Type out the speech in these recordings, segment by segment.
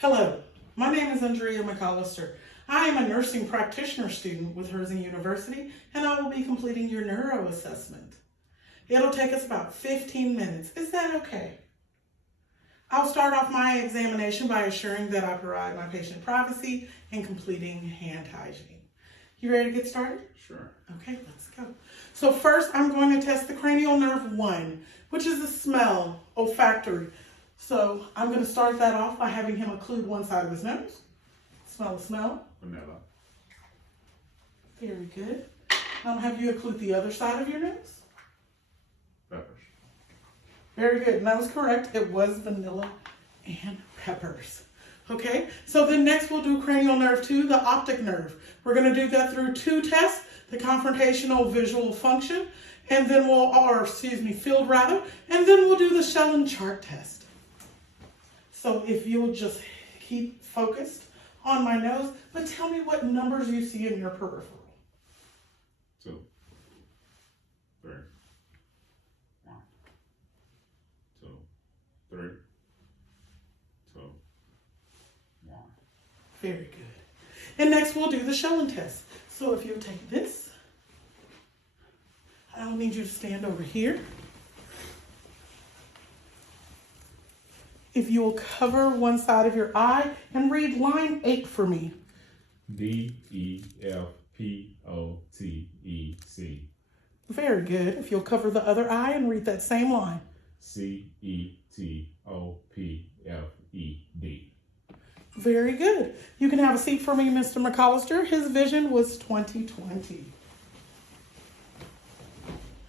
Hello, my name is Andrea McAllister. I am a nursing practitioner student with Herzing University, and I will be completing your neuro assessment. It'll take us about 15 minutes. Is that okay? I'll start off my examination by assuring that I provide my patient privacy and completing hand hygiene. You ready to get started? Sure. Okay, let's go. So first, I'm going to test the cranial nerve 1, which is the smell, olfactory. So I'm going to start that off by having him occlude one side of his nose. Smell the smell. Vanilla. Very good. I'll have you occlude the other side of your nose. Peppers. Very good. And that was correct. It was vanilla and peppers. Okay, so then next we'll do cranial nerve 2, the optic nerve. We're going to do that through 2 tests, the confrontational visual function, and then field rather, and then we'll do the Shell chart test. So if you'll just keep focused on my nose, but tell me what numbers you see in your peripheral. 2, 3, 1, 2, 3, 2, 1. Very good. And next we'll do the Shell test. So if you'll take this, I'll need you to stand over here. If you will cover one side of your eye and read line 8 for me. DEFPOTEC. Very good. If you'll cover the other eye and read that same line. CETOPFED. Very good. You can have a seat for me, Mr. McAllister. His vision was 20/20.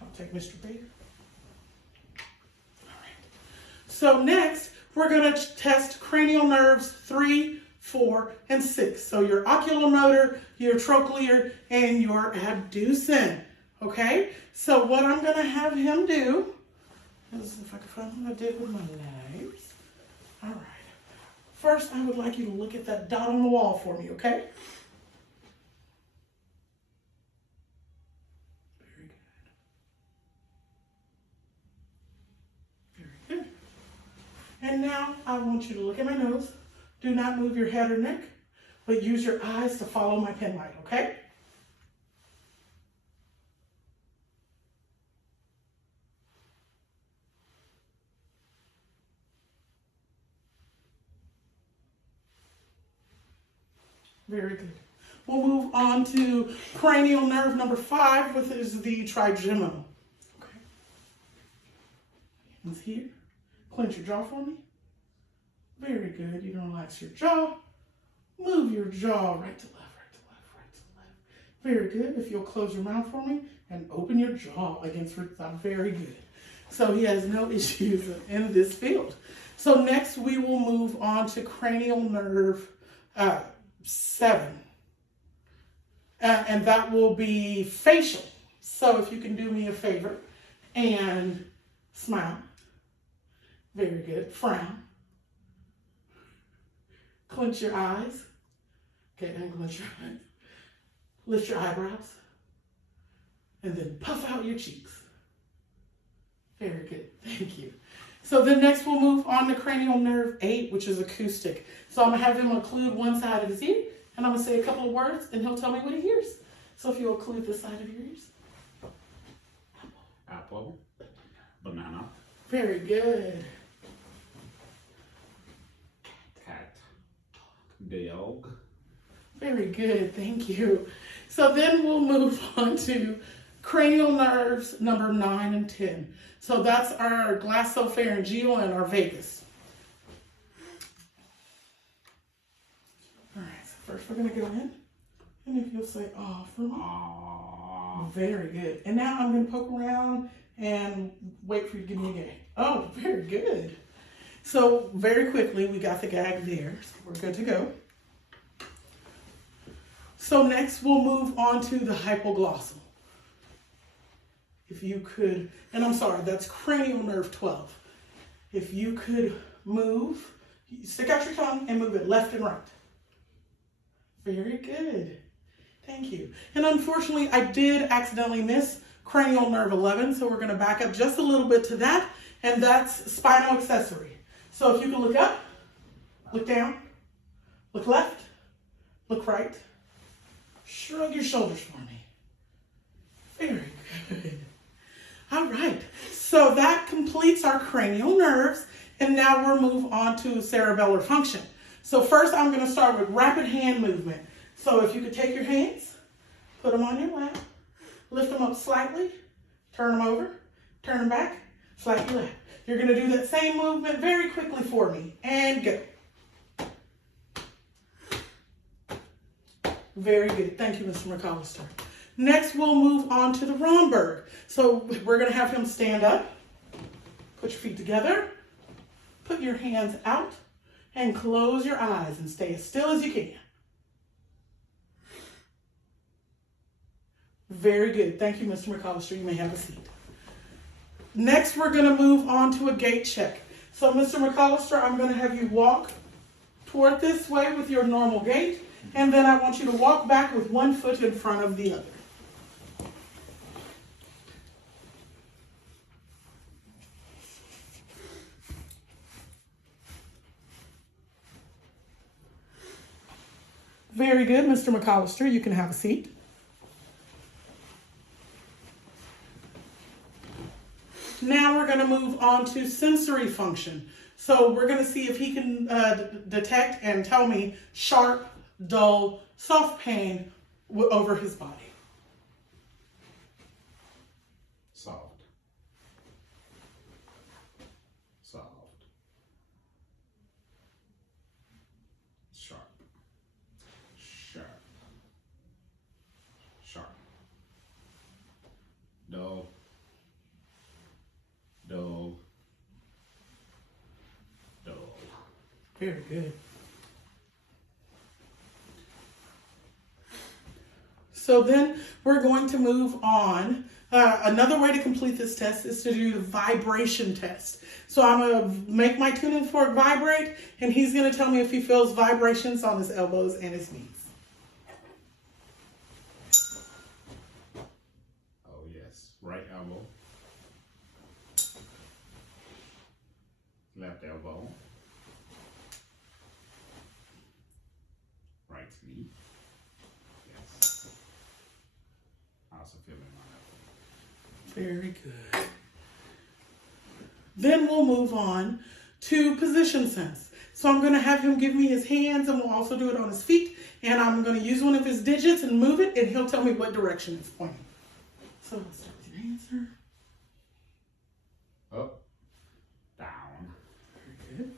I'll take Mr. B. All right. So next, we're going to test cranial nerves 3, 4, and 6. So your oculomotor, your trochlear, and your abducens. Okay? So what I'm going to have him do is, if I can find what I did with my legs. All right. First, I would like you to look at that dot on the wall for me, okay? Very good. Very good. And now I want you to look at my nose. Do not move your head or neck, but use your eyes to follow my pen light, okay? Very good. We'll move on to cranial nerve number 5, which is the trigeminal. Okay. Hands here. Clench your jaw for me. Very good. You're going to relax your jaw. Move your jaw right to left, right to left, right to left. Very good. If you'll close your mouth for me and open your jaw against your thumb. Very good. So he has no issues in this field. So next we will move on to cranial nerve 7. And that will be facial. So if you can do me a favor and smile. Very good. Frown. Clench your eyes. Okay, unclench your eyes. Lift your eyebrows. And then puff out your cheeks. Very good. Thank you. So then next we'll move on to cranial nerve 8, which is acoustic. So I'm going to have him occlude one side of his ear, and I'm going to say a couple of words, and he'll tell me what he hears. So if you'll occlude this side of your ears. Apple. Banana. Very good. Cat. Dog. Very good. Thank you. So then we'll move on to cranial nerves number 9 and 10. So that's our glossopharyngeal and our vagus. All right, so first we're going to go in. And if you'll say, "Aw," for me. Aww. Very good. And now I'm going to poke around and wait for you to give me a gag. Oh, very good. So very quickly, we got the gag there. So we're good to go. So next we'll move on to the hypoglossal. If you could, and I'm sorry, that's cranial nerve 12. If you could move, stick out your tongue and move it left and right. Very good. Thank you. And unfortunately, I did accidentally miss cranial nerve 11, so we're going to back up just a little bit to that, and that's spinal accessory. So if you can look up, look down, Look left, look right. Shrug your shoulders for me. Very good. All right, so that completes our cranial nerves, and now we'll move on to cerebellar function. So first I'm going to start with rapid hand movement. So if you could take your hands, put them on your lap, lift them up slightly, turn them over, turn them back, slightly left. You're going to do that same movement very quickly for me, and go. Very good. Thank you, Mr. McAllister. Next, we'll move on to the Romberg. So we're going to have him stand up, put your feet together, put your hands out, and close your eyes and stay as still as you can. Very good. Thank you, Mr. McAllister. You may have a seat. Next, we're going to move on to a gait check. So, Mr. McAllister, I'm going to have you walk toward this way with your normal gait, and then I want you to walk back with one foot in front of the other. Very good, Mr. McAllister. You can have a seat. Now we're going to move on to sensory function. So we're going to see if he can detect and tell me sharp, dull, soft pain over his body. Soft. Soft. Sharp. Sharp. Sharp. Dull. Dull. Dull. Very good. So then we're going to move on. Another way to complete this test is to do the vibration test. So I'm going to make my tuning fork vibrate, and he's going to tell me if he feels vibrations on his elbows and his knees. Oh yes. Right elbow. Left elbow. Right knee. Yes. I also feel it in my elbow. Very good. Then we'll move on to position sense. So I'm going to have him give me his hands, and we'll also do it on his feet. And I'm going to use one of his digits and move it, and he'll tell me what direction it's pointing. So let's start with your answer. Up. Down. Very good.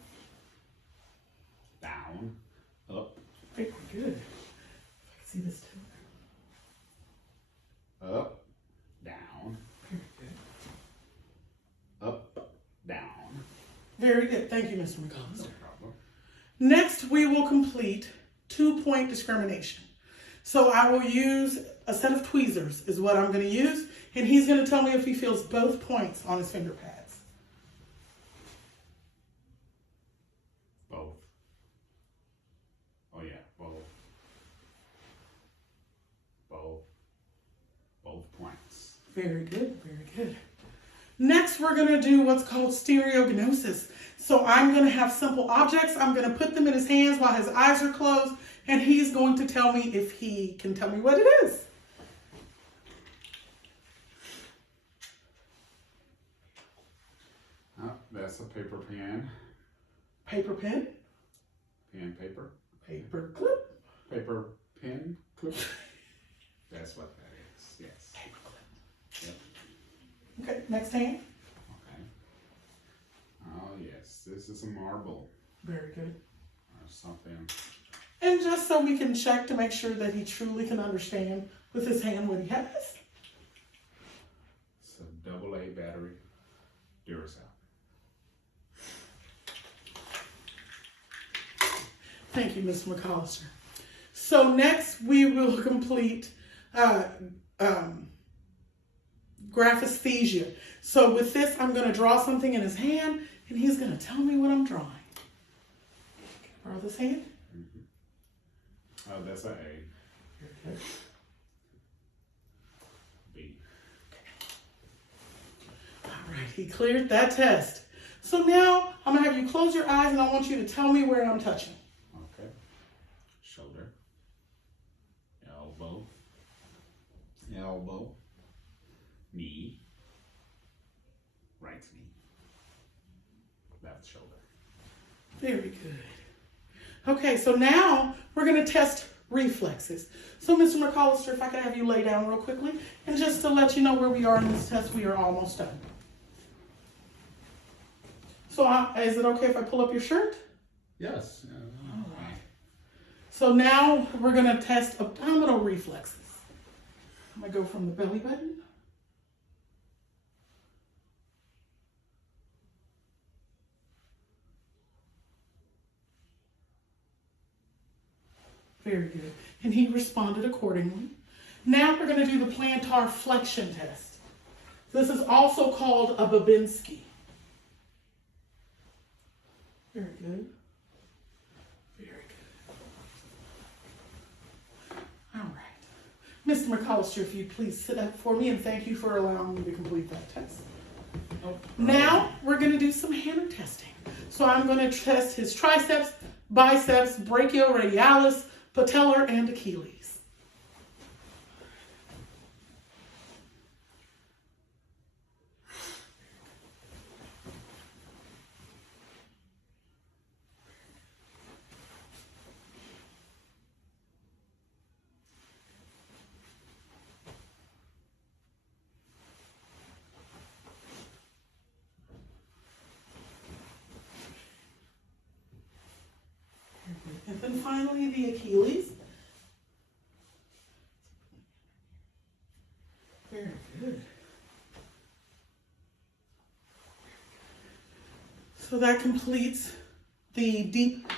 Down. Up. Very good. If I can see this too. Up. Down. Very good. Up. Down. Very good. Thank you, Mr. McAllister. No problem. Next, we will complete 2-point discrimination. So I will use a set of tweezers is what I'm going to use, and he's going to tell me if he feels both points on his finger pads. Both. Oh yeah, both. Both. Both points. Very good, very good. Next, we're going to do what's called stereognosis. So I'm going to have simple objects. I'm going to put them in his hands while his eyes are closed, and he's going to tell me if he can tell me what it is. Oh, that's a paper pen. Paper pen, Pen, paper. paper clip, Paper, pen, clip. That's what that is. Yes. paper clip. Yep. Okay, next hand. Okay. Oh yes, this is a marble Very good. or something. And just so we can check to make sure that he truly can understand with his hand what he has. It's a AA battery Duracell. Thank you, Mr. McAllister. So next we will complete graphesthesia. So with this, I'm going to draw something in his hand, and he's going to tell me what I'm drawing. Can I borrow this hand? Oh, that's a A. Very good. B. All right, he cleared that test. So now I'm going to have you close your eyes, and I want you to tell me where I'm touching. Okay. elbow, knee, right knee, left shoulder. Very good. Okay, so now we're going to test reflexes. So Mr. McAllister, if I could have you lay down real quickly, and just to let you know where we are in this test, we are almost done. So is it okay if I pull up your shirt? Yes. All right. So now we're going to test abdominal reflexes. I'm going to go from the belly button. Very good. And he responded accordingly. Now we're going to do the plantar flexion test. This is also called a Babinski. Very good. Very good. All right. Mr. McAllister, if you'd please sit up for me, and thank you for allowing me to complete that test. Now we're going to do some hammer testing. So I'm going to test his triceps, biceps, brachioradialis, patellar, and Achilles. And then finally the Achilles. Very good. So that completes the deep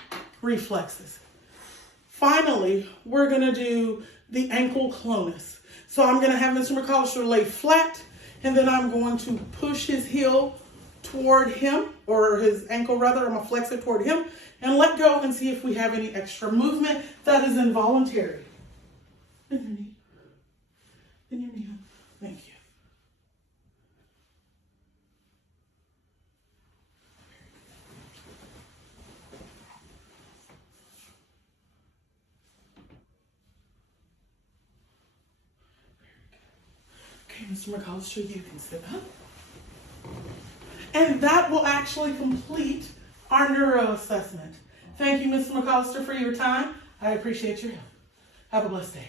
reflexes. Finally, we're going to do the ankle clonus. So I'm going to have Mr. McAllister lay flat, and then I'm going to push his heel toward him, or his ankle rather, I'm going to flex it toward him, and let go and see if we have any extra movement that is involuntary. Bend your knee. Bend your knee up. Thank you. Okay, Mr. McAllister, you can sit up. And that will actually complete our neuro assessment. Thank you, Mr. McAllister, for your time. I appreciate your help. Have a blessed day.